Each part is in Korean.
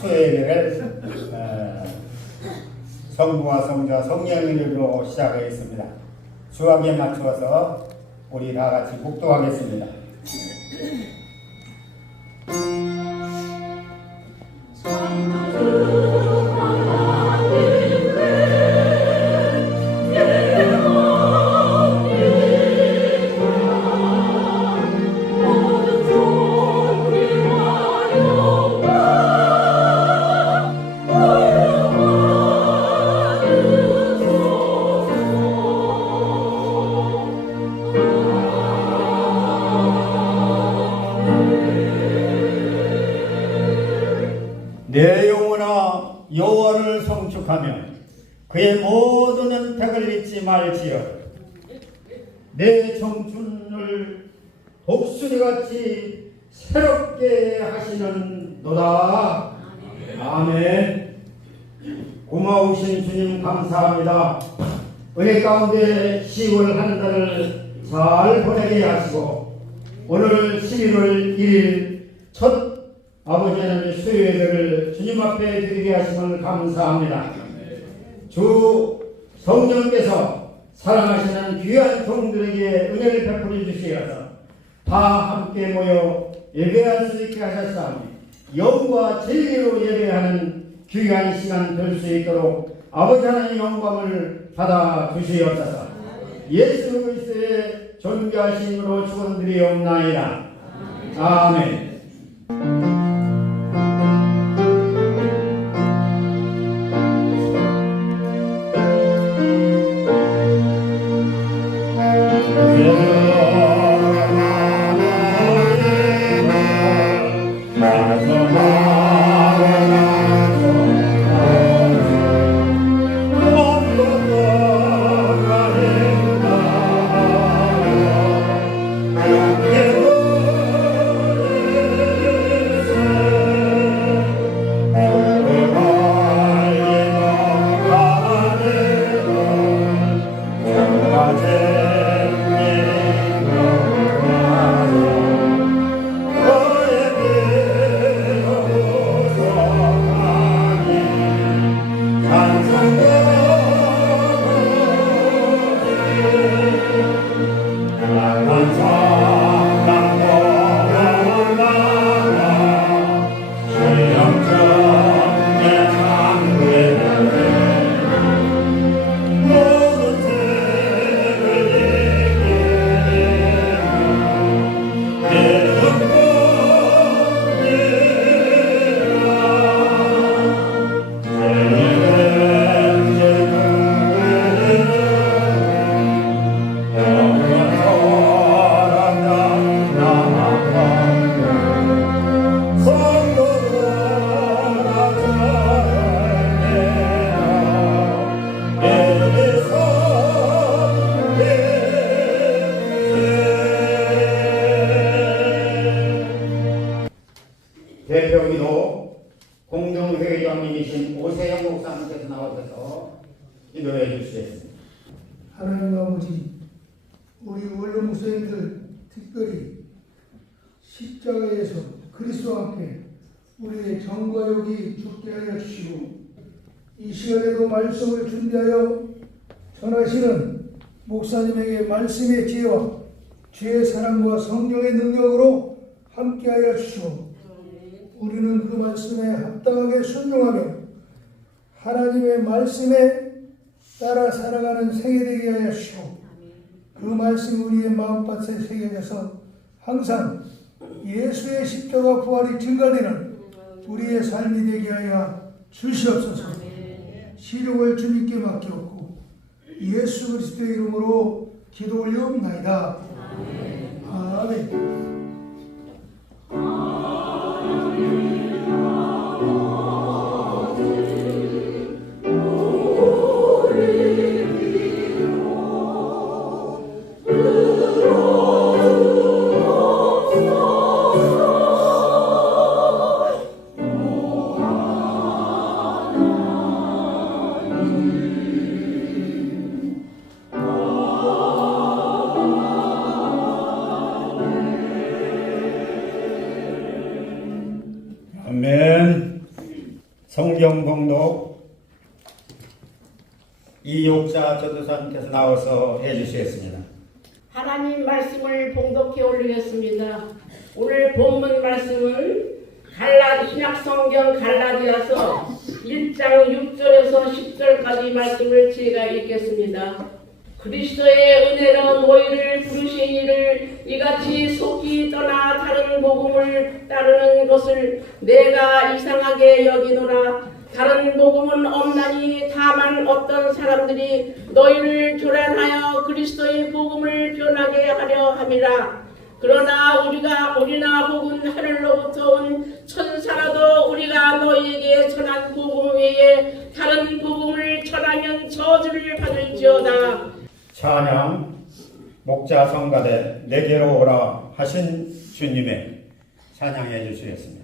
수요일을 성부와 성자와 성령의 이름으로 시작하겠습니다. 주학에 맞추어서 우리 다 같이 묵도하겠습니다. 내 영혼아 여호와를 성축하며 그의 모든 은택을 잊지 말지어다. 내 청춘을 독수리같이 새롭게 하시는도다. 아멘. 고마우신 주님 감사합니다. 은혜 가운데 10월 한 달을 잘 보내게 하시고 오늘 11월 1일 첫 아버지 하나님의 수요예배를 주님 앞에 드리게 하심을 감사합니다. 주 성령께서 사랑하시는 귀한 종들에게 은혜를 베풀어 주시어서 다 함께 모여 예배할 수 있게 하셨사오니 영과 진리로 예배하는 귀한 시간 될 수 있도록 아버지 하나님의 영광을 받아 주시옵소서. 예수 그리스도의 존귀하신 이름으로 축원드리옵나이다. 아멘. 대표기도 공동회장님이신 오세영 목사님께서 나오셔서 기도해 주시겠습니다. 하나님 아버지, 우리 원로 목사님들 특별히 십자가에서 그리스도와 함께 우리의 정과 욕이 죽게 하여 주시고 이 시간에도 말씀을 준비하여 전하시는 목사님에게 말씀의 지혜와 주의 사랑과 성령의 능력으로 함께하여 주시고 우리는 그 말씀에 합당하게 순종하며 하나님의 말씀에 따라 살아가는 생이 되게 하여 주시고 그 말씀 우리의 마음밭에 새겨져서 항상 예수의 십자가 부활이 증가되는 우리의 삶이 되게 하여 주시옵소서. 시력을 주님께 맡겼고 예수 그리스도의 이름으로 기도 올리옵나이다. 아멘. 아멘. 성경 봉독 이옥자 전도사님께서 나와서 해주시겠습니다. 하나님 말씀을 봉독해 올리겠습니다. 오늘 본문 말씀은 신약성경 갈라디아서 1장 6절에서 10절까지 말씀을 제가 읽겠습니다. 그리스도의 은혜로 너희를 부르시니를 이같이 속히 떠나 다른 복음을 따르는 것을 내가 이상하게 여기노라. 다른 복음은 없나니 다만 어떤 사람들이 너희를 교란하여 그리스도의 복음을 변하게 하려 함이라. 그러나 우리나 혹은 하늘로부터 온 천사라도 우리가 너희에게 전한 복음 외에 다른 복음을 전하면 저주를 받을지어다. 찬양 목자 성가대 내게로 오라 하신 주님의 찬양해 주시겠습니다.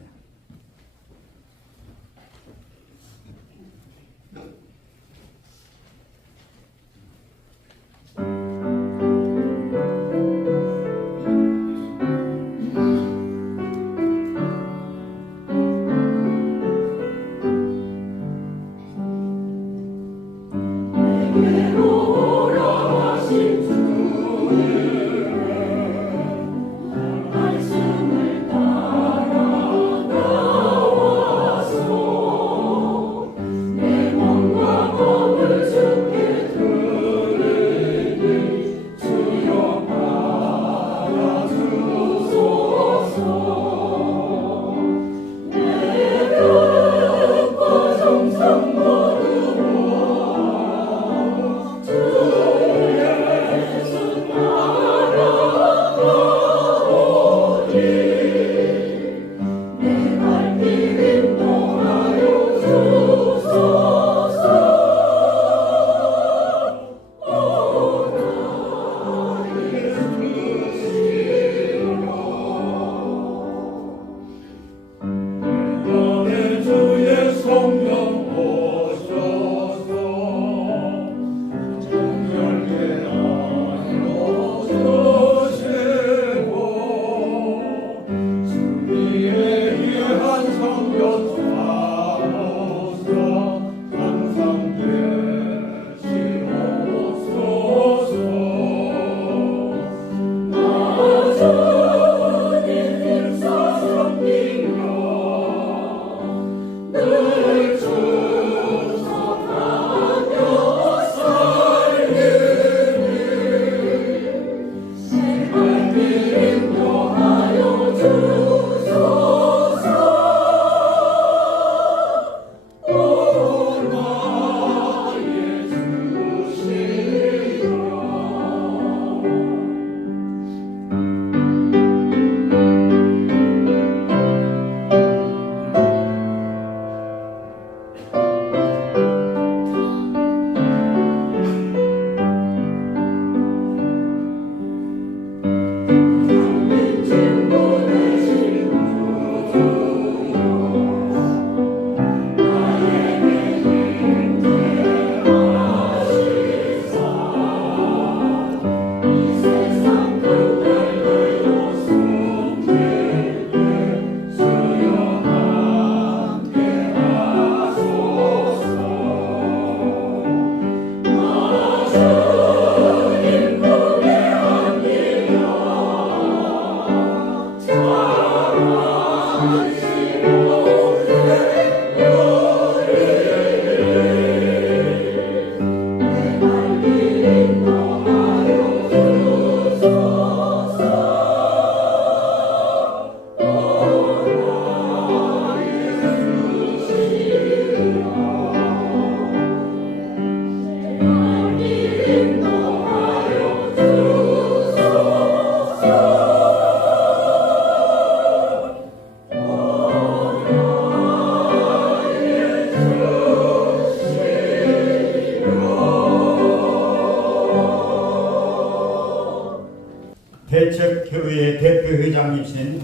대책교회 대표회장이신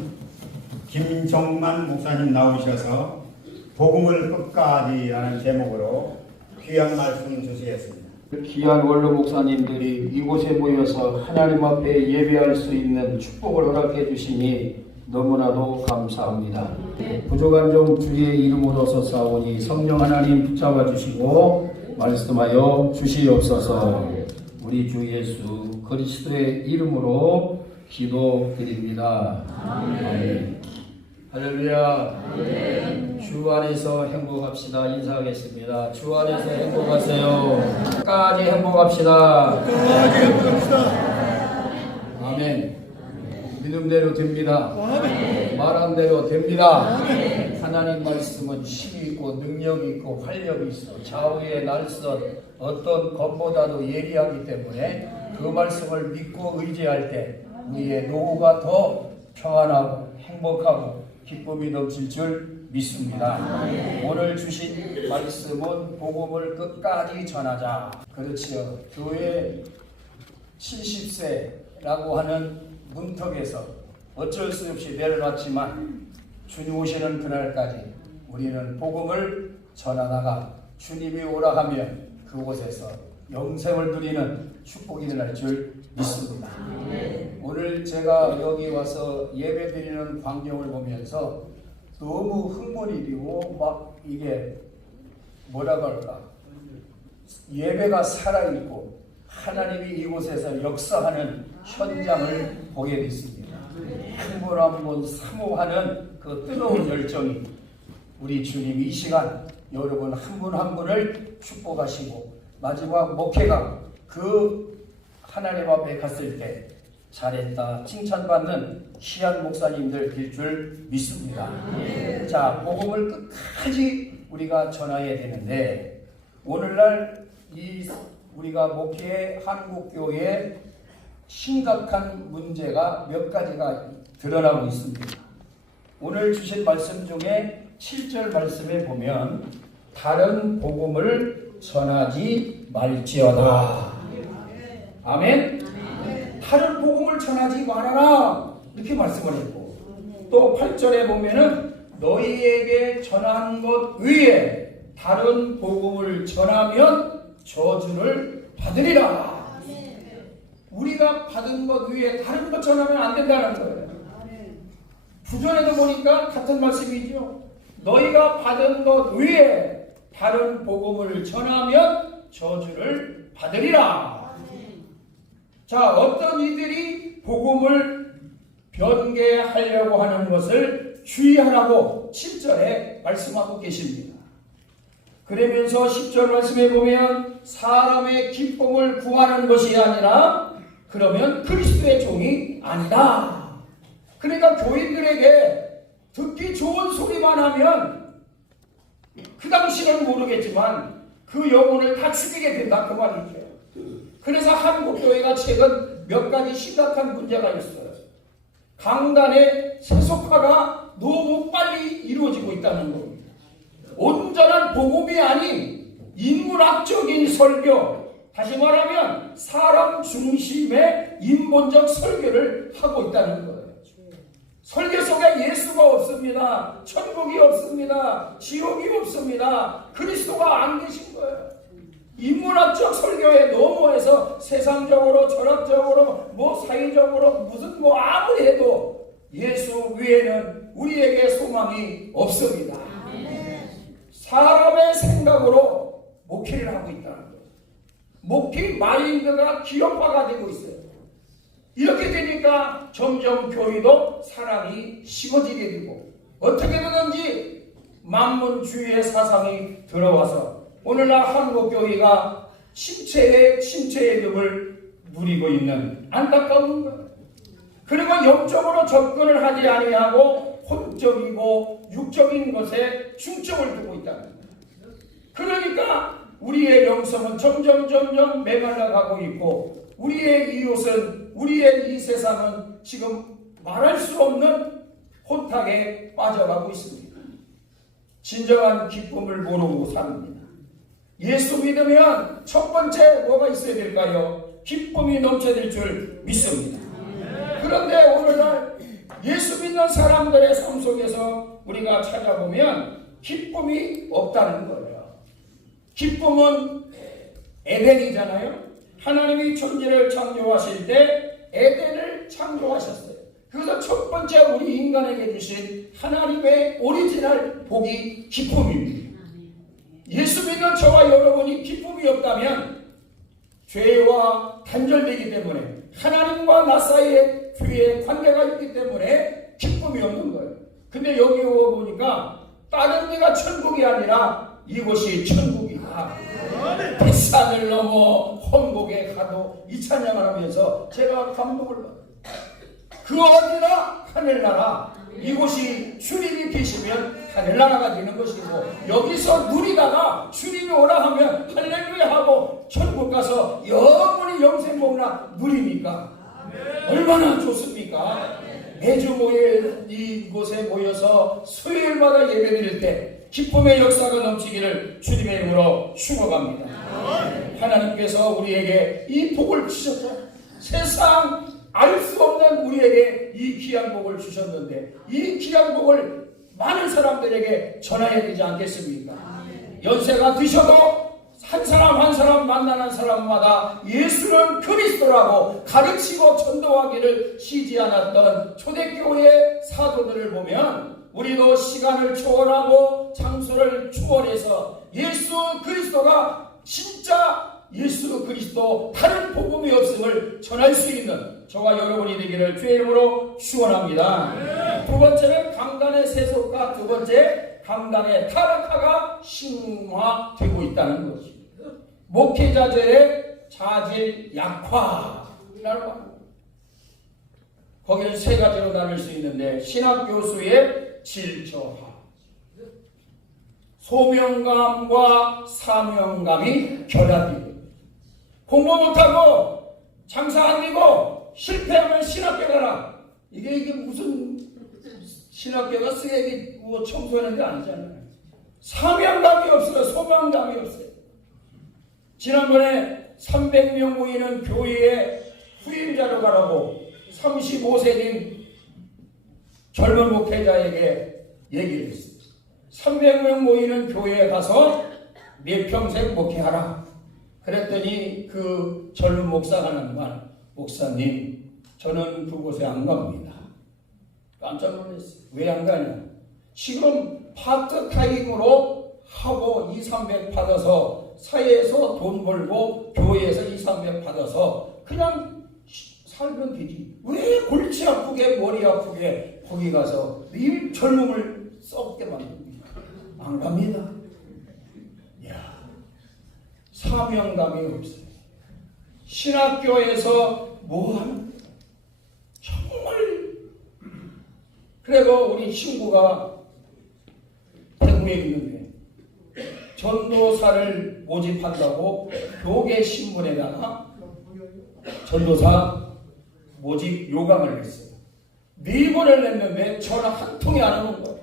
김정만 목사님 나오셔서 복음을 끝까지 라는 제목으로 귀한 말씀 주시겠습니다. 귀한 원로 목사님들이 이곳에 모여서 하나님 앞에 예배할 수 있는 축복을 허락해 주시니 너무나도 감사합니다. 부족한 점 주의 이름으로 서사오니 성령 하나님 붙잡아 주시고 말씀하여 주시옵소서. 우리 주 예수 그리스도의 이름으로 기도드립니다. 아멘. 할렐루야. 주 안에서 행복합시다. 인사하겠습니다. 주 안에서 행복하세요. 끝까지 행복합시다. 아멘. 믿음대로 됩니다. 말한 대로 됩니다. 하나님 말씀은 힘이 있고 능력이 있고 활력이 있어 좌우의 날선 어떤 것보다도 예리하기 때문에 그 말씀을 믿고 의지할 때 우리의 노후가 더 평안하고 행복하고 기쁨이 넘칠 줄 믿습니다. 오늘 주신 말씀은 복음을 끝까지 전하자. 그렇지요. 교회 70세라고 하는 문턱에서 어쩔 수 없이 내려놨지만 주님 오시는 그날까지 우리는 복음을 전하다가 주님이 오라 하면 그곳에서 영생을 누리는 축복이 날 줄 믿습니다. 오늘 제가 여기 와서 예배 드리는 광경을 보면서 너무 흥분이 되고 막 이게 뭐라고 할까, 예배가 살아있고 하나님이 이곳에서 역사하는 현장을 보게 됐습니다. 한 분 한 분 사모하는 그 뜨거운 열정이 우리 주님이 이 시간 여러분 한 분 한 분을 축복하시고 마지막 목회가 그 하나님 앞에 갔을 때 잘했다 칭찬받는 귀한 목사님들 될 줄 믿습니다. 자, 복음을 끝까지 우리가 전해야 되는데 오늘날 이 우리가 목회의 한국교회에 심각한 문제가 몇 가지가 드러나고 있습니다. 오늘 주신 말씀 중에 7절 말씀에 보면 다른 복음을 전하지 말지어다. 아멘. 다른 복음을 전하지 말아라 이렇게 말씀을 했고 또 8절에 보면은 너희에게 전한 것 외에 다른 복음을 전하면 저주를 받으리라. 우리가 받은 것 외에 다른 것 전하면 안 된다는 거예요. 부전에도 보니까 같은 말씀이죠. 너희가 받은 것 외에 다른 복음을 전하면 저주를 받으리라. 자, 어떤 이들이 복음을 변개하려고 하는 것을 주의하라고 7절에 말씀하고 계십니다. 그러면서 10절 말씀에 보면 사람의 기쁨을 구하는 것이 아니라 그러면 그리스도의 종이 아니다. 그러니까 교인들에게 듣기 좋은 소리만 하면 그 당시는 모르겠지만 그 영혼을 다 죽이게 된다 그 말이죠. 그래서 한국교회가 최근 몇 가지 심각한 문제가 있어요. 강단의 세속화가 너무 빨리 이루어지고 있다는 겁니다. 온전한 복음이 아닌 인문학적인 설교, 다시 말하면 사람 중심의 인본적 설교를 하고 있다는 거예요. 설교 속에 예수가 없습니다. 천국이 없습니다. 지옥이 없습니다. 그리스도가 안 계신 거예요. 인문학적 설교에 넘어해서 세상적으로 철학적으로 사회적으로 무슨 아무리 해도 예수 외에는 우리에게 소망이 없습니다. 사람의 생각으로 목회를 하고 있다는 거예요. 목회 마인드가 기업화가 되고 있어요. 이렇게 되니까 점점 교회도 사랑이 식어지게 되고 어떻게든지 만문주의의 사상이 들어와서 오늘날 한국교회가 침체의 늪을 누리고 있는 안타까운 거예요. 그리고 영적으로 접근을 하지 아니하고 혼적이고 육적인 것에 중점을 두고 있다는 거예요. 그러니까 우리의 영성은 점점 메말라가고 있고 우리의 이웃은 우리의 이 세상은 지금 말할 수 없는 혼탁에 빠져가고 있습니다. 진정한 기쁨을 모르고 삽니다. 예수 믿으면 첫 번째 뭐가 있어야 될까요? 기쁨이 넘쳐질 줄 믿습니다. 그런데 오늘날 예수 믿는 사람들의 삶 속에서 우리가 찾아보면 기쁨이 없다는 거예요. 기쁨은 에덴이잖아요. 하나님이 천지를 창조하실 때 에덴을 창조하셨어요. 그래서 첫 번째 우리 인간에게 주신 하나님의 오리지널 복이 기쁨입니다. 예수 믿는 저와 여러분이 기쁨이 없다면 죄와 단절되기 때문에 하나님과 나 사이에 죄의 관계가 있기 때문에 기쁨이 없는 거예요. 근데 여기 오고 보니까 다른 데가 천국이 아니라 이곳이 천국이다. 뱃산을 넘어 헌복에 가도 이 찬양을 하면서 제가 감동을 받아요. 그 어디나 하늘나라, 이곳이 주님이 계시면 하늘나라가 되는 것이고, 여기서 누리다가 주님이 오라 하면 할렐루야 하고 천국 가서 영원히 영생 복나 누리니까 얼마나 좋습니까? 매주 이곳에 모여서 수요일마다 예배드릴 때 기쁨의 역사가 넘치기를 주님의 이름으로 축원합니다. 하나님께서 우리에게 이 복을 주셨죠. 세상 알 수 없는 우리에게 이 귀한 복을 주셨는데 이 귀한 복을 많은 사람들에게 전해야 되지 않겠습니까? 연세가 드셔도 한 사람 한 사람 만나는 사람마다 예수는 그리스도라고 가르치고 전도하기를 쉬지 않았던 초대교회 사도들을 보면 우리도 시간을 초월하고 장소를 초월해서 예수 그리스도가 진짜 예수 그리스도 다른 복음이 없음을 전할 수 있는 저와 여러분이 되기를 주의 이름으로 축원합니다. 두 번째는 강단의 세속과 두 번째 강단의 타락화가 심화되고 있다는 것입니다. 목회자들의 자질 약화라는 것. 거기는 세 가지로 나눌 수 있는데 신학교수의 질저화, 소명감과 사명감이 결합이 공부 못하고 장사 안 되고 실패하면 신학교 가라. 이게 무슨 신학교가 쓰레기 청소하는 게 아니잖아요. 사명감이 없어요. 소명감이 없어요. 지난번에 300명 모이는 교회에 후임자로 가라고 35세 된 젊은 목회자에게 얘기를 했어요. 300명 모이는 교회에 가서 내 평생 목회하라. 그랬더니 그 젊은 목사가 하는 말, 목사님, 저는 그곳에 안 갑니다. 깜짝 놀랐어요. 왜 안 가냐? 지금 파트타임으로 하고 200-300 받아서 사회에서 돈 벌고 교회에서 200-300 받아서 그냥 살면 되지. 왜 골치 아프게 머리 아프게 거기 가서 이 젊음을 썩게 만듭니까? 안 갑니다. 사명감이 없어요. 신학교에서 뭐하는 정말. 그리고 우리 친구가 대구에 있는데 전도사를 모집한다고 교계 신문에다가 전도사 모집 요강을 했어요. 4번을 냈는데 전화 한 통이 안 오는 거예요.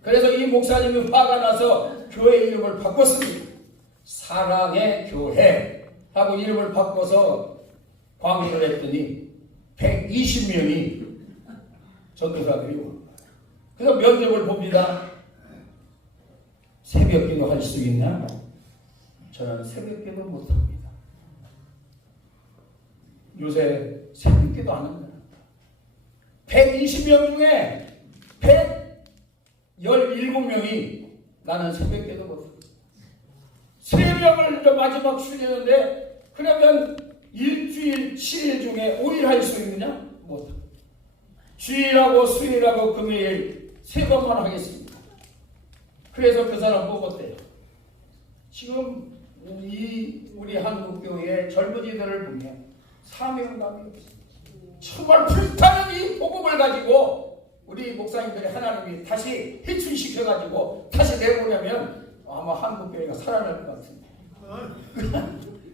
그래서 이 목사님이 화가 나서 교회 이름을 바꿨습니다. 사랑의 교회 하고 이름을 바꿔서 강의를 했더니 120명이 전도사들이 온 거예요. 그래서 면접을 봅니다. 새벽기도 할 수 있나? 저는 새벽기도 못합니다. 요새 새벽기도 안 합니다. 120명 중에 117명이 나는 새벽기도 못합니다. 3명을 마지막 추리는데 그러면 일주일 7일 중에 5일 할 수 있느냐? 못합니다. 주일하고 수일하고 금요일 3번만 하겠습니다. 그래서 그 사람 뽑았대요. 지금 우리 한국교회의 젊은이들을 보면 사명감이 없습니다. 정말 불타는 이 복음을 가지고 우리 목사님들이 하나님이 다시 해출시켜가지고 다시 내보내면 아마 한국교회가 살아날 것 같은데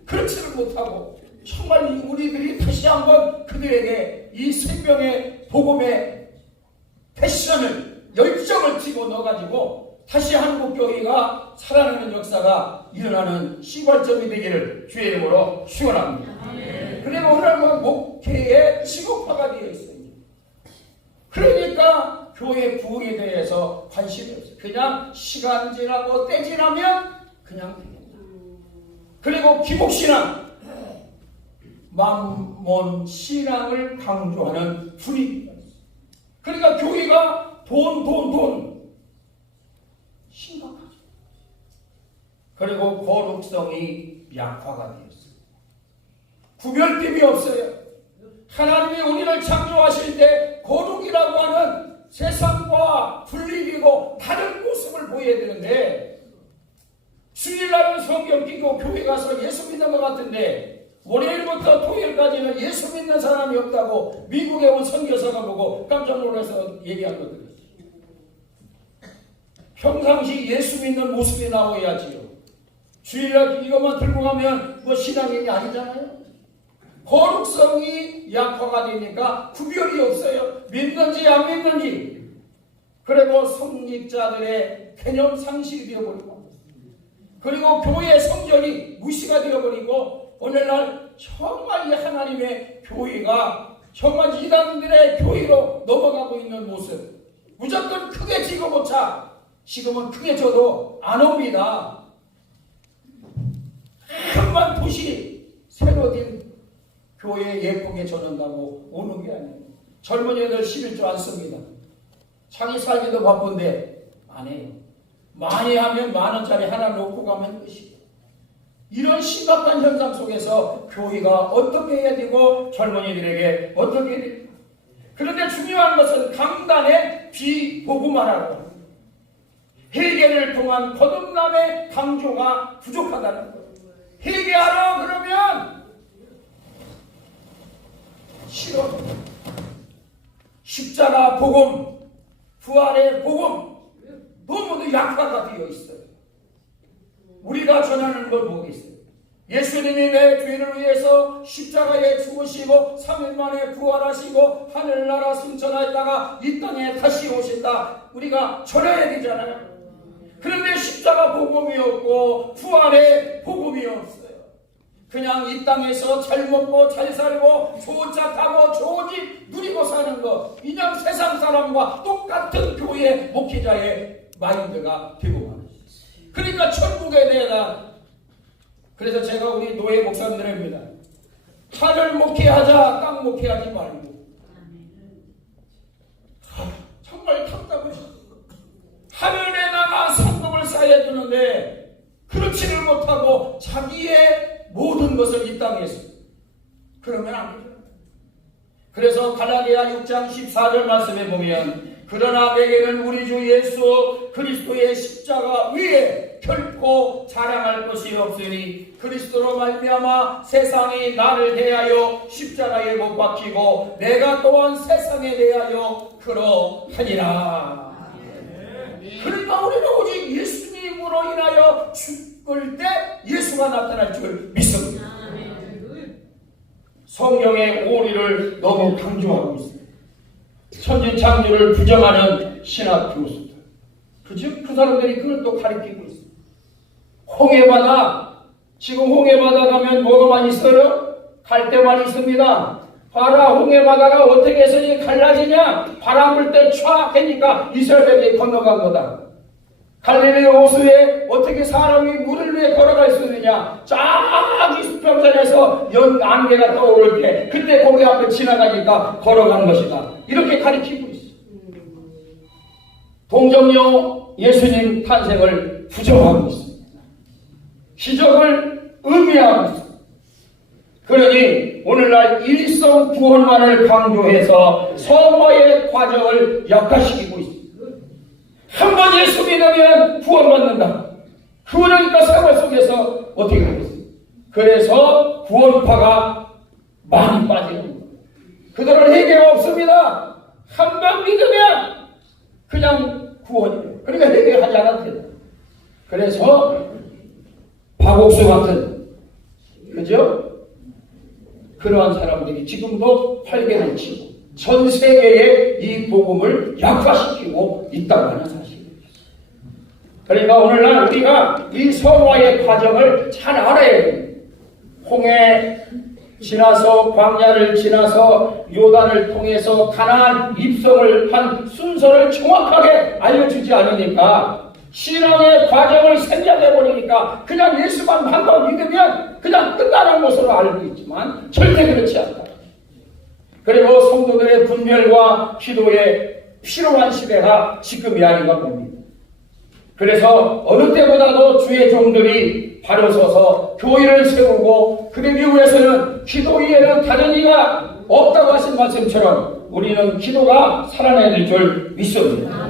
그렇지를 못하고 정말 우리들이 다시 한번 그들에게 이 생명의 복음의 패션을 열정을 집어넣어가지고 다시 한국교회가 살아나는 역사가 일어나는 시발점이 되기를 주의 이름으로 축원합니다. 그리고 오늘 목회에 지국화가 되어 있습니다. 그러니까 교회 부흥에 대해서 관심이 없어요. 그냥 시간 지나고 때 지나면 그냥 됩니다. 그리고 기복신앙, 만몬 신앙을 강조하는 분위기가 있어요. 그러니까 교회가 돈 심각하죠. 그리고 거룩성이 약화가 되었어요. 구별됨이 없어요. 하나님이 우리를 창조하실 때 거룩이라고 하는 세상과 분리되고 다른 모습을 보여야 되는데, 주일날은 성경 끼고 교회 가서 예수 믿는 것 같은데 월요일부터 토요일까지는 예수 믿는 사람이 없다고 미국에 온 선교사가 보고 깜짝 놀라서 얘기한 것들이 있어요. 평상시 예수 믿는 모습이 나와야지요. 주일날 이것만 들고 가면 뭐 신앙인이 아니잖아요. 거룩성이 약화가 되니까 구별이 없어요. 믿는지 안 믿는지. 그리고 성직자들의 개념 상실이 되어버리고, 그리고 교회의 성전이 무시가 되어버리고, 오늘날 정말 이 하나님의 교회가 정말 이단들의 교회로 넘어가고 있는 모습. 무조건 크게 지고보자. 지금은 크게 줘도 안 옵니다. 한만 도시 새로 된 교회에 예쁘게 전한다고 오는 게 아니에요. 젊은이들 11조 안 씁니다. 자기 살기도 바쁜데 안 해요. 많이 하면 10,000원짜리 하나 놓고 가면 끝이에요. 이런 심각한 현상 속에서 교회가 어떻게 해야 되고 젊은이들에게 어떻게 해야 됩니까? 그런데 중요한 것은 강단의 비복음화라고, 회개를 통한 거듭남의 강조가 부족하다는 거예요. 회개하라 그러면 싫어. 십자가 복음, 부활의 복음 너무도 약화가 되어 있어요. 우리가 전하는 건 뭐겠어요? 예수님이 내 죄를 위해서 십자가에 죽으시고 3일 만에 부활하시고 하늘나라 승천하였다가 이 땅에 다시 오신다. 우리가 전해야 되잖아요. 그런데 십자가 복음이 없고 부활의 복음이 없어요. 그냥 이 땅에서 잘 먹고 잘 살고 좋은 차 타고 좋은 집 누리고 사는 거, 그냥 세상 사람과 똑같은 교회 목회자의 마인드가 되고 말이에요. 그러니까 천국에 대한, 그래서 제가 우리 노예 목사님들입니다. 하늘 목회하자, 땅 목회하지 말고. 정말 답답해요. 하늘에 나가 성금을 쌓아야 되는데 그렇지를 못하고 자기의 모든 것을 이 땅에서, 그러면 안 되죠. 그래서 갈라디아 6장 14절 말씀에 보면, 그러나 내게는 우리 주 예수 그리스도의 십자가 위에 결코 자랑할 것이 없으니 그리스도로 말미암아 세상이 나를 대하여 십자가에 못 박히고 내가 또한 세상에 대하여 그러하니라. 그러니까 우리는 오직 예수님으로 인하여 죽을 때 예수가 나타날 줄 믿습니다. 성경의 오리를 너무 강조하고 있습니다. 천지창조를 부정하는 신학 교수들, 그 사람들이 그걸 또 가리키고 있습니다. 홍해바다, 지금 홍해바다 가면 뭐가 있어요? 갈대만 있습니다. 봐라, 홍해바다가 어떻게 해서 갈라지냐? 바람 불 때 촤 하니까 이스라엘이 건너간 거다. 갈릴리 호수에 어떻게 사람이 물을 위해 걸어갈 수 있느냐? 저기 수평선에서 안개가 떠오를 때 그때 거기 앞에 지나가니까 걸어간 것이다. 이렇게 가리키고 있어요. 동정녀 예수님 탄생을 부정하고 있습니다. 기적을 의미하고 있습니다. 그러니 오늘날 일성 구원만을 강조해서 성화의 과정을 역화시키고 있습니다. 한 번 예수 믿으면 구원받는다. 그러니까 생활 속에서 어떻게 하겠어요? 그래서 구원파가 많이 빠지는 거예요. 그들은 회개가 없습니다. 한 번 믿으면 그냥 구원이에요. 그러니까 회개하지 않아도 돼요. 그래서 박옥수 같은, 그죠? 그러한 사람들이 지금도 활개를 치고 전 세계에 이 복음을 약화시키고 있다고 하는 사실입니다. 그러니까 오늘날 우리가 이 성화의 과정을 잘 알아야 됩니다. 홍해 지나서 광야를 지나서 요단을 통해서 가나안 입성을 한 순서를 정확하게 알려주지 않으니까 신앙의 과정을 생략해버리니까 그냥 예수만 한 번 믿으면 그냥 끝나는 것으로 알고 있지만 절대 그렇지 않다. 그리고 성도들의 분별과 기도의 필요한 시대가 지금이 아닌가 봅니다. 그래서 어느 때보다도 주의 종들이 바로 서서 교회를 세우고, 그러기 위해서는 기도 이외에는 다른 이가 없다고 하신 말씀처럼 우리는 기도가 살아나야 될 줄 믿습니다.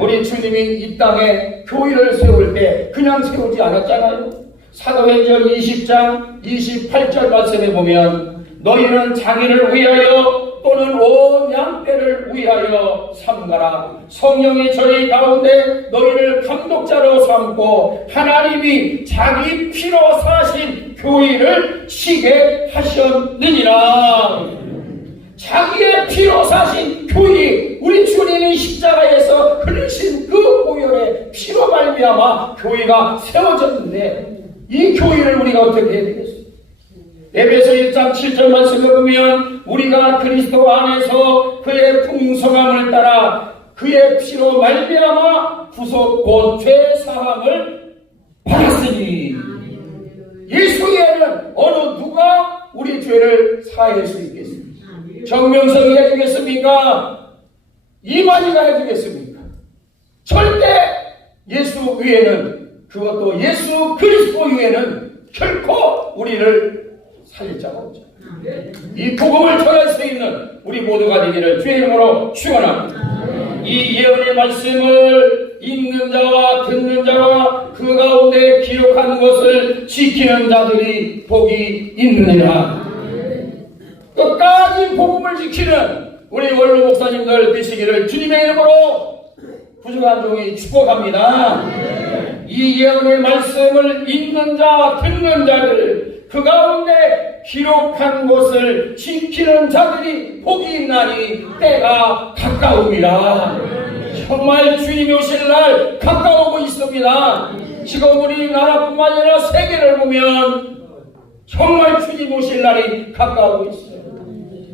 우리 주님이 이 땅에 교회를 세울 때 그냥 세우지 않았잖아요. 사도행전 20장 28절 말씀에 보면 너희는 자기를 위하여 또는 온 양떼를 위하여 삼가라. 성령이 저희 가운데 너희를 감독자로 삼고 하나님이 자기 피로 사신 교회를 치게 하셨느니라. 자기의 피로 사신 교회, 우리 주님이 십자가에서 흘리신 그 보혈의 피로 말미암아 교회가 세워졌는데, 이 교회를 우리가 어떻게 해야 되겠어요? 에베소 1장 7절 말씀을 보면 우리가 그리스도 안에서 그의 풍성함을 따라 그의 피로 말미암아 구속 곧 죄사함을 받았으니, 예수 외에는 어느 누가 우리 죄를 사할 수 있겠습니까? 정명석이 해주겠습니까? 이만희가 해주겠습니까? 절대 예수 위에는, 그것도 예수 그리스도 위에는 결코 우리를 살릴 자가 없죠. 이 복음을 전할 수 있는 우리 모두가 되기를 주의 이름으로 축원합니다. 이 예언의 말씀을 읽는 자와 듣는 자와 그 가운데 기록한 것을 지키는 자들이 복이 있느니라. 끝까지 복음을 지키는 우리 원로 목사님들 되시기를 주님의 이름으로 부족한 종이 축복합니다. 이 예언의 말씀을 읽는 자, 듣는 자들, 그 가운데 기록한 것을 지키는 자들이 복이 있나니 때가 가까움이라. 정말 주님이 오실 날 가까우고 있습니다. 지금 우리나라뿐만 아니라 세계를 보면 정말 주님 오실 날이 가까우고 있어요.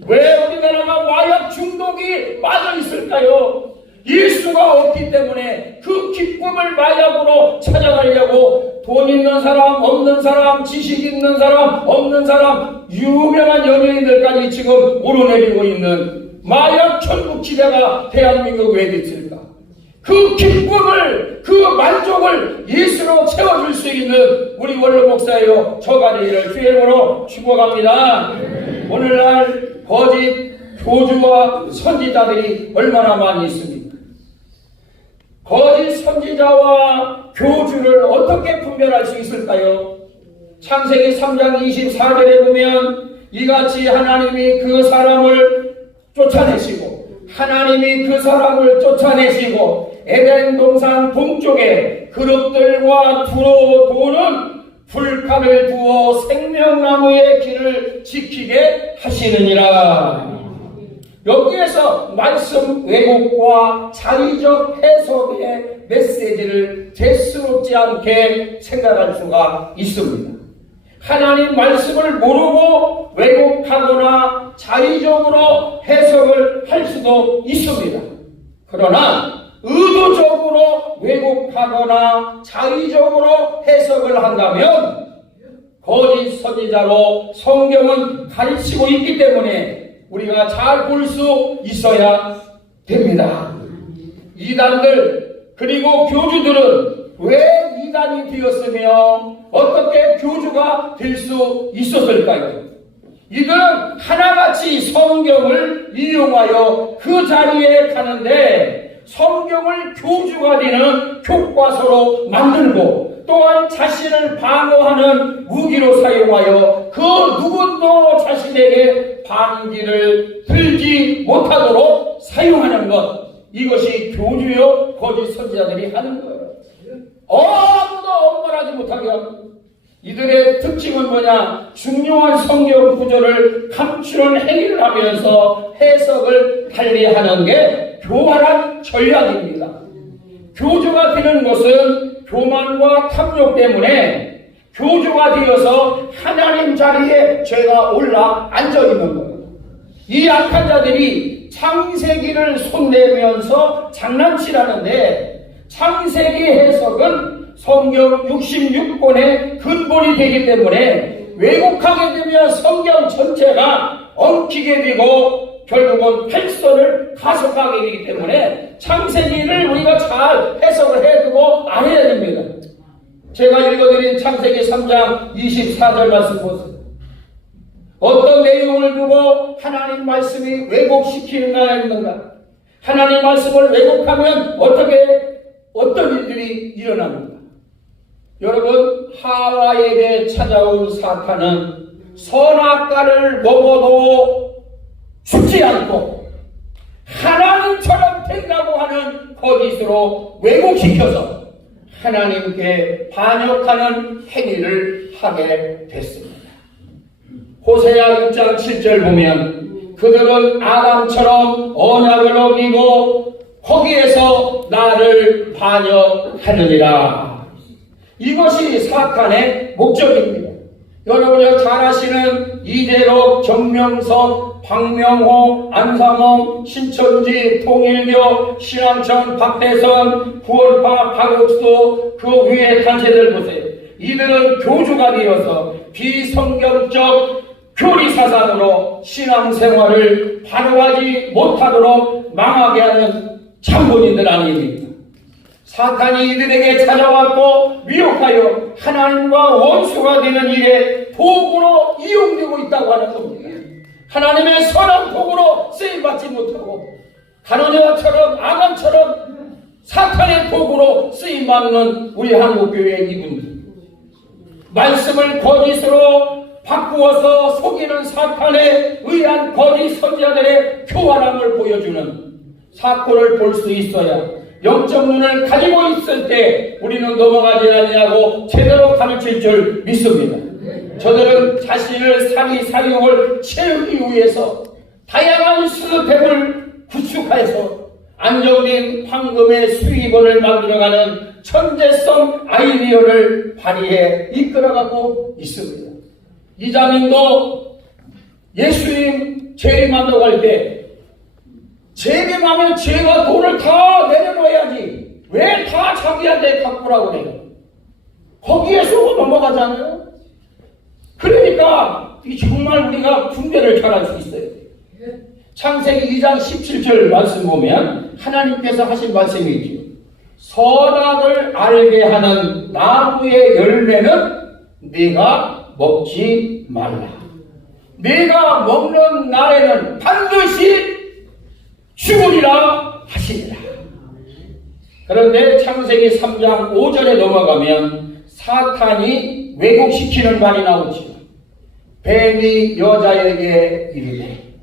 왜 우리나라가 마약 중독이 빠져 있을까요? 예수가 없기 때문에 그 기쁨을 마약으로 찾아가려고 돈 있는 사람, 없는 사람, 지식 있는 사람, 없는 사람, 유명한 연예인들까지 지금 오르내리고 있는 마약 천국지대가 대한민국 왜 됐을까? 그 기쁨을, 그 만족을 예수로 채워줄 수 있는 우리 원로 목사예요. 저가 되기를 주의 이름으로 축복합니다. 오늘날 거짓 교주와 선지자들이 얼마나 많이 있습니까? 거짓 선지자와 교주를 어떻게 분별할 수 있을까요? 창세기 3장 24절에 보면 이같이 하나님이 그 사람을 쫓아내시고, 하나님이 그 사람을 쫓아내시고 에덴 동산 동쪽에 그룹들과 두루 도는 불칼을 두어 생명나무의 길을 지키게 하시느니라. 여기에서 말씀 왜곡과 자의적 해석의 메시지를 대수롭지 않게 생각할 수가 있습니다. 하나님 말씀을 모르고 왜곡하거나 자의적으로 해석을 할 수도 있습니다. 그러나 의도적으로 왜곡하거나 자의적으로 해석을 한다면 거짓 선지자로 성경은 가르치고 있기 때문에 우리가 잘 볼 수 있어야 됩니다. 이단들 그리고 교주들은 왜 이단이 되었으며 어떻게 교주가 될 수 있었을까요? 이들은 하나같이 성경을 이용하여 그 자리에 가는데 성경을 교주가 되는 교과서로 만들고 또한 자신을 방어하는 무기로 사용하여 그 누구도 자신에게 반기를 들지 못하도록 사용하는 것, 이것이 교주요 거짓 선지자들이 하는 거예요. 아무도 엄벌하지 못하게 하고, 이들의 특징은 뭐냐? 중요한 성경 구절을 감추는 행위를 하면서 해석을 달리하는 게 교활한 전략입니다. 교주가 되는 것은 교만과 탐욕 때문에 교주가 되어서 하나님 자리에 죄가 올라 앉아있는 거예요. 이 악한 자들이 창세기를 손대면서 장난치라는데, 창세기 해석은 성경 66권의 근본이 되기 때문에 왜곡하게 되면 성경 전체가 엉키게 되고 결국은 획선을 가속하게 되기 때문에 창세기를 우리가 잘 해석을 해두고 안 해야 됩니다. 제가 읽어드린 창세기 3장 24절 말씀 보세요. 어떤 내용을 두고 하나님 말씀이 왜곡시키는가 했는가? 하나님 말씀을 왜곡하면 어떤 일들이 일어납니까? 여러분, 하와에게 찾아온 사탄은 선악과를 먹어도 죽지 않고 하나님처럼 된다고 하는 거짓으로 왜곡시켜서 하나님께 반역하는 행위를 하게 됐습니다. 호세아 6장 7절 보면 그들은 아담처럼 언약을 어기고 거기에서 나를 반역하느니라. 이것이 사탄의 목적입니다. 여러분이 잘 아시는 이대록, 정명석, 박명호, 안상홍, 신천지, 통일교, 신앙천, 박대선, 구원파, 박옥수, 그 위에 단체들 보세요. 이들은 교주가 되어서 비성경적 교리사상으로 신앙생활을 바로하지 못하도록 망하게 하는 참본인들 아닙니까? 사탄이 이들에게 찾아왔고 미혹하여 하나님과 원수가 되는 일에 도구로 이용되고 있다고 하는 겁니다. 하나님의 선한 도구로 쓰임받지 못하고 가룟유다처럼 아간처럼 사탄의 도구로 쓰임받는 우리 한국교회 이분들, 말씀을 거짓으로 바꾸어서 속이는 사탄에 의한 거짓 선지자들의 교활함을 보여주는 사건을 볼 수 있어야 영적 눈을 가지고 있을 때 우리는 넘어가지 아니하고 제대로 가르칠 줄 믿습니다. 저들은 자신을 사욕을 채우기 위해서 다양한 스텝을 구축해서 안정된 황금의 수입원을 만들어가는 천재성 아이디어를 발휘해 이끌어가고 있습니다. 이장님도 예수님 재림하러 갈 때 재림하면 제가 돈을 다 내려놓아야지 왜 다 자기한테 갖고라고 그래요? 거기에 속고 넘어가잖아요. 그러니까 정말 우리가 분별을 잘할 수 있어요. 창세기 2장 17절 말씀 보면 하나님께서 하신 말씀이 있죠. 선악을 알게 하는 나무의 열매는 네가 먹지 말라. 네가 먹는 날에는 반드시 죽으리라 하시니라. 그런데 창세기 3장 5절에 넘어가면 사탄이 왜곡시키는 말이 나오죠. 뱀이 여자에게 이르되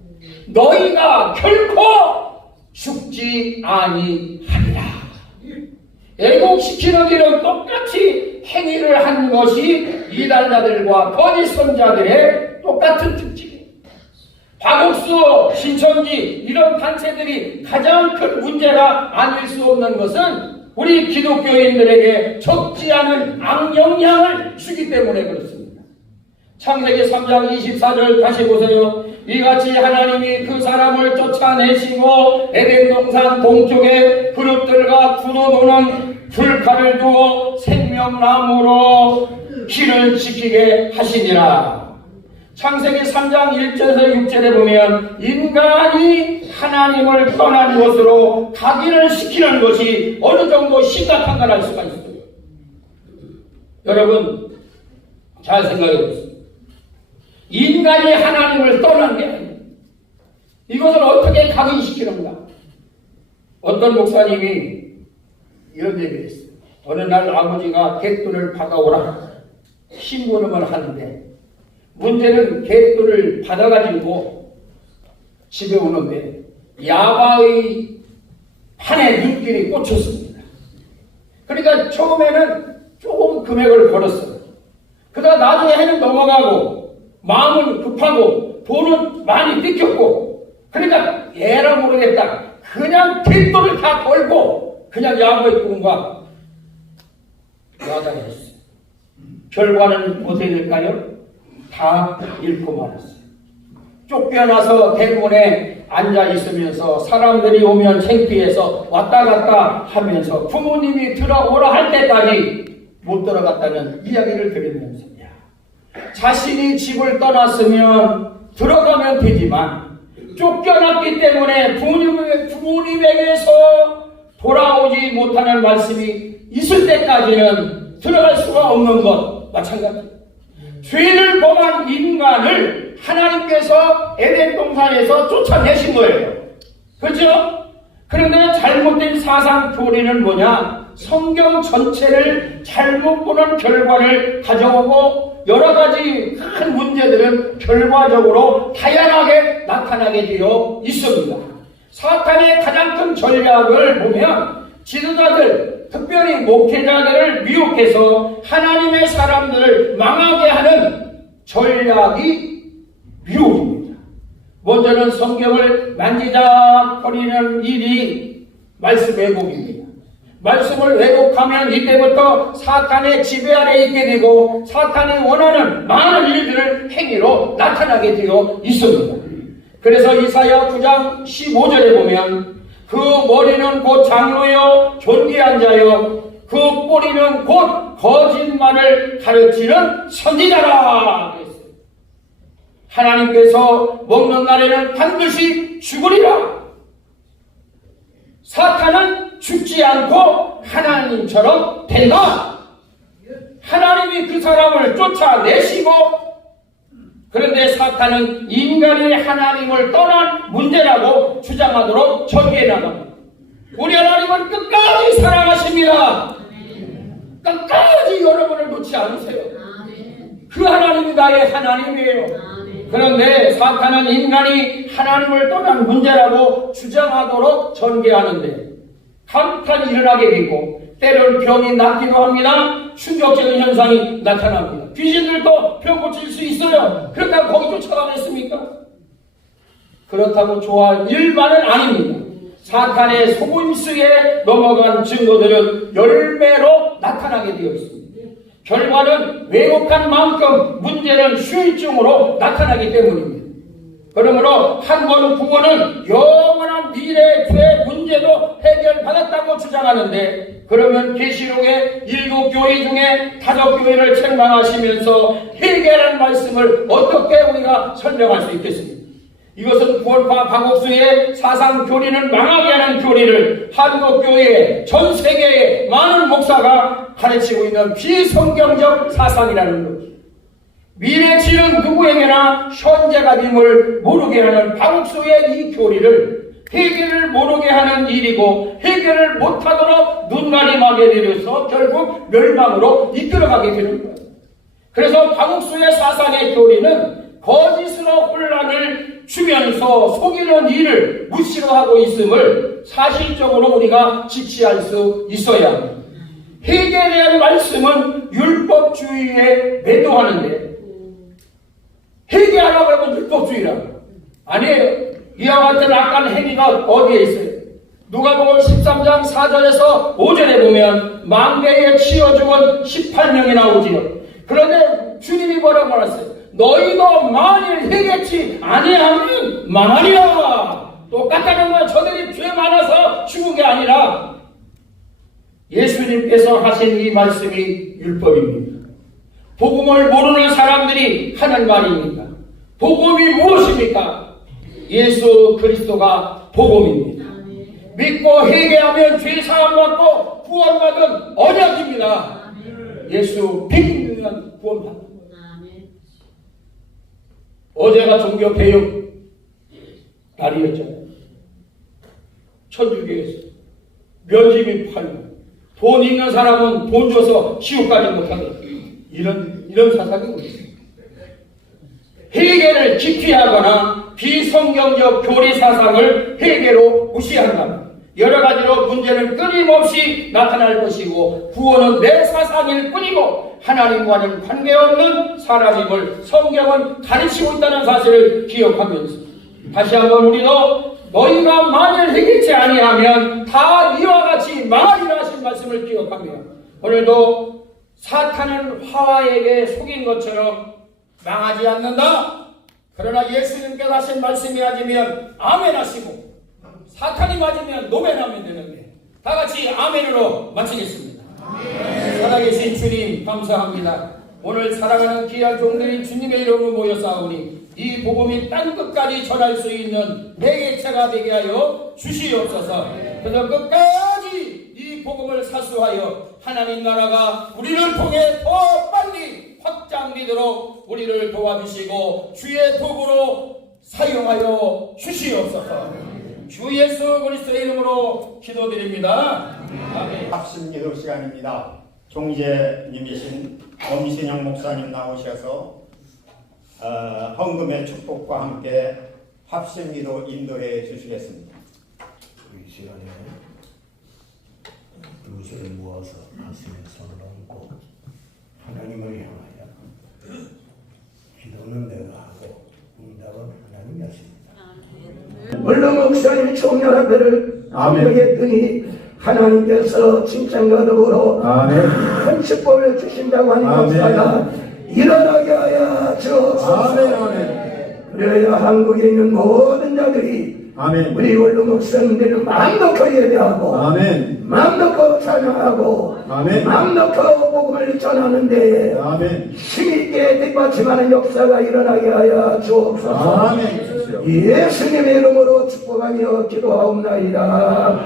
너희가 결코 죽지 아니하리라. 왜곡시키는 일은 똑같이 행위를 한 것이 이단자들과 거짓 선자들의 똑같은 특징이에요. 박옥수, 신천지 이런 단체들이 가장 큰 문제가 아닐 수 없는 것은 우리 기독교인들에게 적지 않은 악영향을 주기 때문에 그렇습니다. 창세기 3장 24절 다시 보세요. 이같이 하나님이 그 사람을 쫓아내시고 에덴 동산 동쪽에 그룹들과 두루도는 불칼을 두어 생명나무로 길을 지키게 하시니라. 창세기 3장 1절에서 6절에 보면 인간이 하나님을 떠난 것으로 각인을 시키는 것이 어느 정도 심각한가 알 수가 있어요. 여러분 잘 생각해 보세요. 인간이 하나님을 떠난 게 아니에요. 이것을 어떻게 각인시키는가? 어떤 목사님이 이런 얘기를 했어요. 어느 날 아버지가 갯돈을 받아오라 심부름을 하는데 문제는 갯돈을 받아가지고 집에 오는데 야바의 판에 눈길이 꽂혔습니다. 그러니까 처음에는 조금 금액을 걸었어요. 그러다 나중에는 넘어가고 마음은 급하고 돈은 많이 뜯겼고 그러니까 에라 모르겠다. 그냥 갯돈을 다 걸고 그냥 야바의 꿈과 야단을 했어요. 결과는 어떻게 될까요? 다 잃고 말았어요. 쫓겨나서 대문에 앉아 있으면서 사람들이 오면 창피해서 왔다 갔다 하면서 부모님이 들어오라 할 때까지 못 들어갔다는 이야기를 들으면서 자신이 집을 떠났으면 들어가면 되지만 쫓겨났기 때문에 부모님에게서 돌아오지 못하는 말씀이 있을 때까지는 들어갈 수가 없는 것 마찬가지. 죄를 범한 인간을 하나님께서 에덴 동산에서 쫓아내신 거예요. 그렇죠? 그런데 잘못된 사상 교리는 뭐냐? 성경 전체를 잘못 보는 결과를 가져오고 여러 가지 큰 문제들은 결과적으로 다양하게 나타나게 되어 있습니다. 사탄의 가장 큰 전략을 보면 지도자들, 특별히 목회자들을 미혹해서 하나님의 사람들을 망하게 하는 전략이 미혹입니다. 먼저는 성경을 만지작거리는 일이 말씀 왜곡입니다. 말씀을 왜곡하면 이때부터 사탄의 지배 아래 있게 되고 사탄이 원하는 많은 일들을 행위로 나타나게 되어 있습니다. 그래서 이사야 9장 15절에 보면 그 머리는 곧 장로요 존귀한 자요 그 꼬리는 곧 거짓말을 가르치는 선지자라 했어요. 하나님께서 먹는 날에는 반드시 죽으리라. 사탄은 죽지 않고 하나님처럼 된다. 하나님이 그 사람을 쫓아내시고, 그런데 사탄은 인간이 하나님을 떠난 문제라고 주장하도록 전개해 나갑니다. 우리 하나님은 끝까지 사랑하십니다. 끝까지 여러분을 놓지 않으세요. 그 하나님이 나의 하나님이에요. 그런데 사탄은 인간이 하나님을 떠난 문제라고 주장하도록 전개하는데 감탄이 일어나게 되고 때로는 병이 낫기도 합니다. 충격적인 현상이 나타납니다. 귀신들도 병 고칠 수 있어요. 그렇다고 거기 쫓아가겠습니까? 그렇다고 좋아할 일만은 아닙니다. 사탄의 속임수에 넘어간 증거들은 열매로 나타나게 되어 있습니다. 결과는 왜곡한 만큼 문제는 후유증으로 나타나기 때문입니다. 그러므로 한 번 구원은 영원한 미래의 죄 문제도 해결받았다고 주장하는데, 그러면 계시록의 7교회 중에 5교회를 책망하시면서 해결한 말씀을 어떻게 우리가 설명할 수 있겠습니까? 이것은 구원파 박옥수의 사상 교리는 망하게 하는 교리를 한국교회 전 세계의 많은 목사가 가르치고 있는 비성경적 사상이라는 거죠. 미래치는 누구에게나 현재가 됨을 모르게 하는 박옥수의 이 교리를 해결을 모르게 하는 일이고, 해결을 못하도록 눈가림하게 되어서 결국 멸망으로 이끌어가게 되는 거예요. 그래서 박옥수의 사상의 교리는 거짓으로 혼란을 주면서 속이는 일을 무시로 하고 있음을 사실적으로 우리가 직시할 수 있어야 합니다. 해결에 대한 말씀은 율법주의에 매도하는데, 회개하라고 하면 율법주의라고. 아니에요. 이와 같은 악한 행위가 어디에 있어요? 누가복음 13장 4절에서 5절에 보면 망대에 치여 죽은 18명이 나오지요. 그런데 주님이 뭐라고 말했어요? 너희도 만일 회개치 아니하면 망하리라. 똑같다는 거야. 저들이 죄 많아서 죽은 게 아니라 예수님께서 하신 이 말씀이 율법입니다. 복음을 모르는 사람들이 하는 말입니다. 복음이 무엇입니까? 예수 그리스도가 복음입니다. 믿고 회개하면 죄사함 받고 구원받은 언약입니다. 예수 믿으면 구원받는 거예요. 어제가 종교 개혁 날이었잖아요. 천주교에서 면집이 팔고 돈 있는 사람은 돈 줘서 지옥 가지 못하게 이런 사상이 어디 있습니까? 회개를 기피하거나 비성경적 교리 사상을 회개로 무시한다. 여러 가지로 문제는 끊임없이 나타날 것이고, 구원은 내 사상일 뿐이고 하나님과는 관계없는 사람임을 성경은 가르치고 있다는 사실을 기억하면서, 다시 한번 우리도 너희가 만일 회개치 아니하면 다 이와 같이 망하리라 하신 말씀을 기억하며, 오늘도 사탄은 하와에게 속인 것처럼 망하지 않는다. 그러나 예수님께서 하신 말씀이 맞으면 아멘 하시고, 사탄이 맞으면 노멘 하면 되는데, 다 같이 아멘으로 마치겠습니다. 살아계신 주님 감사합니다. 오늘 사랑하는 귀한 종들이 주님의 이름으로 모여 싸우니 이 복음이 땅 끝까지 전할 수 있는 매개체가 되게 하여 주시옵소서. 그래서 끝까지 이 복음을 사수하여 하나님 나라가 우리를 통해 더 빨리 확장되도록 우리를 도와주시고 주의 도구로 사용하여 주시옵소서. 주 예수 그리스도의 이름으로 기도드립니다. 아멘. 합심기도 시간입니다. 종제님이신 엄신영 목사님 나오셔서 헌금의 축복과 함께 합심기도 인도해 주시겠습니다. 이 시간에 그것을 모아서 가슴에 손을 얹고 하나님을 향하여 기도는 내가 하고 응답은 하나님이 하십니다. 물론 목사님 총연합회를 아멘했더니 하나님께서 칭찬과 더불어 큰 축복을 주신다고 하는 목사가 일어나게 하여 주옵소서. 그래야 한국에 있는 모든 자들이 우리 원로 목사님들은 마음 놓고 예배하고 마음 놓고 찬양하고 마음 놓고 복음을 전하는데 힘있게 뒷받침하는 역사가 일어나게 하여 주옵소서. 예수님의 이름으로 축복하며 기도하옵나이다.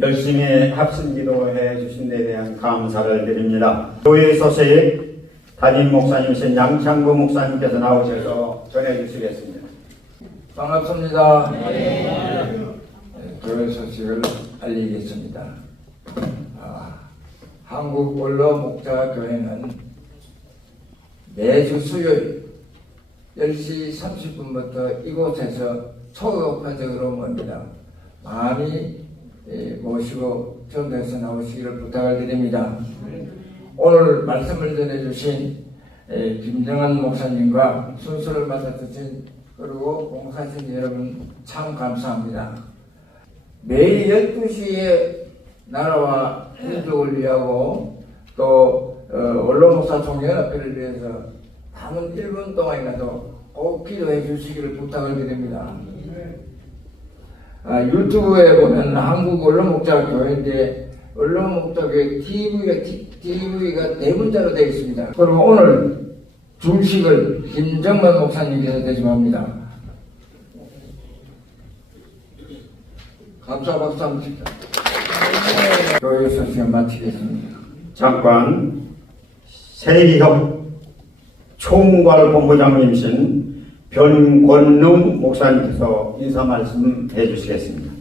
열심히 합심기도해 주신 데 대한 감사를 드립니다. 교회 소식 담임 목사님이신 양창구 목사님께서 나오셔서 전해 주시겠습니다. 반갑습니다. 교회 소식을 알리겠습니다. 한국 원로 목자교회는 매주 수요일 10시 30분부터 이곳에서 초급화적으로 멉니다. 많이 모시고 전도해서 나오시기를 부탁을 드립니다. 오늘 말씀을 전해주신 김정한 목사님과 순서를 맡아주신 그리고 봉사하신 여러분 참 감사합니다. 매일 12시에 나라와 민족을 위하고 또 원로목사 총연합회를 위해서 남은 1분 동안이라도 꼭 기도해 주시기를 부탁을 드립니다. 유튜브에 보면 한국 원로목자 교회인데 원로목자교회 TV가 네 문자로 되어 있습니다. 그리고 오늘 중식을 김정만 목사님께서 대접합니다. 감사 박수 한번 칩시다. 교회 소식을 마치겠습니다. 잠깐 세리협 총괄본부장님이신 변권능 목사님께서 인사 말씀 해주시겠습니다.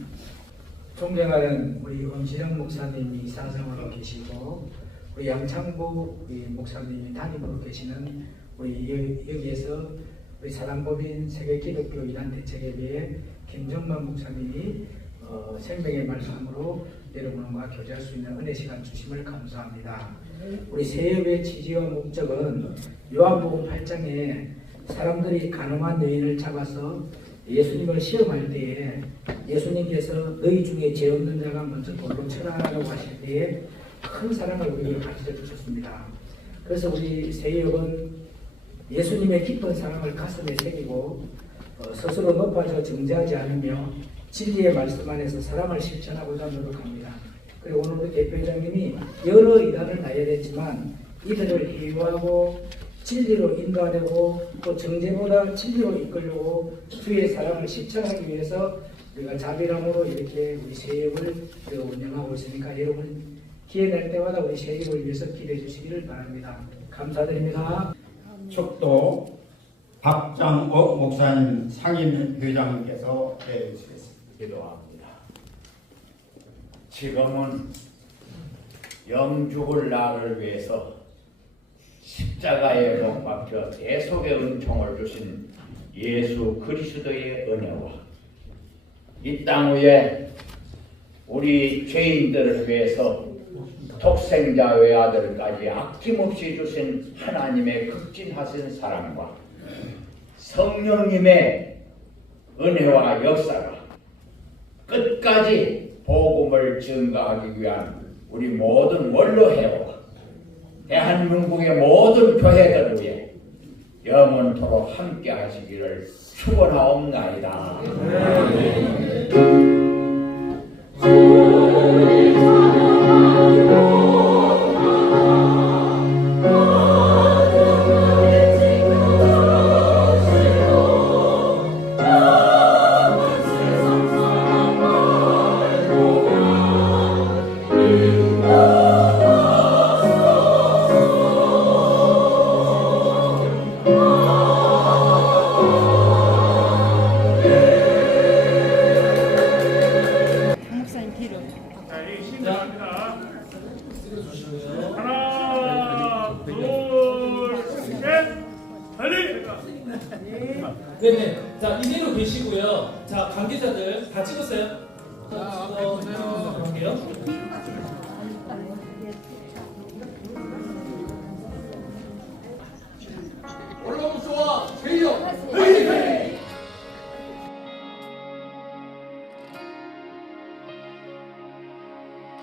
존경하는 우리 엄신영 목사님이 사상으로 계시고 우리 양창부 목사님이 담임으로 계시는 우리 여기에서 우리 사랑법인 세계기독교 이단대책회의회 김정만 목사님이 생명의 말씀으로 여러분과 교제할 수 있는 은혜 시간 주심을 감사합니다. 우리 세협의 취지와 목적은 요한복음 8장에 사람들이 가늠한 여인을 잡아서 예수님을 시험할 때에 예수님께서 너희 중에 죄 없는 자가 먼저 돌로 쳐라라고 하실 때에 큰 사랑을 우리에게 가르쳐 주셨습니다. 그래서 우리 세협은 예수님의 깊은 사랑을 가슴에 새기고 스스로 높아져 정죄하지 않으며 진리의 말씀 안에서 사랑을 실천하고자 노력합니다. 그리고 오늘 대표회장님이 여러 이단을 나열했지만 이들을 회유하고 진리로 인도하려고 또 정죄보다 진리로 이끌려고 주의 사랑을 실천하기 위해서 우리가 자비람으로 이렇게 우리 세협을 운영하고 있으니까 여러분 기회 날 때마다 우리 세협을 위해서 기도해 주시기를 바랍니다. 감사드립니다. 축도 박장옥 목사님 상임회장님께서 해주시겠습니다. 기도합니다. 지금은 영죽을 나를 위해서 십자가에 못 박혀 대속의 은총을 주신 예수 그리스도의 은혜와 이 땅 위에 우리 죄인들을 위해서 독생자 외아들까지 아낌없이 주신 하나님의 극진하신 사랑과 성령님의 은혜와 역사가 끝까지 복음을 증거하기 위한 우리 모든 원로회와 대한민국의 모든 교회들을 위해 영원토록 함께 하시기를 축원하옵나이다. 네네. 자, 이대로 계시고요. 자, 관계자들 다 찍었어요? 자, 찍어볼게요.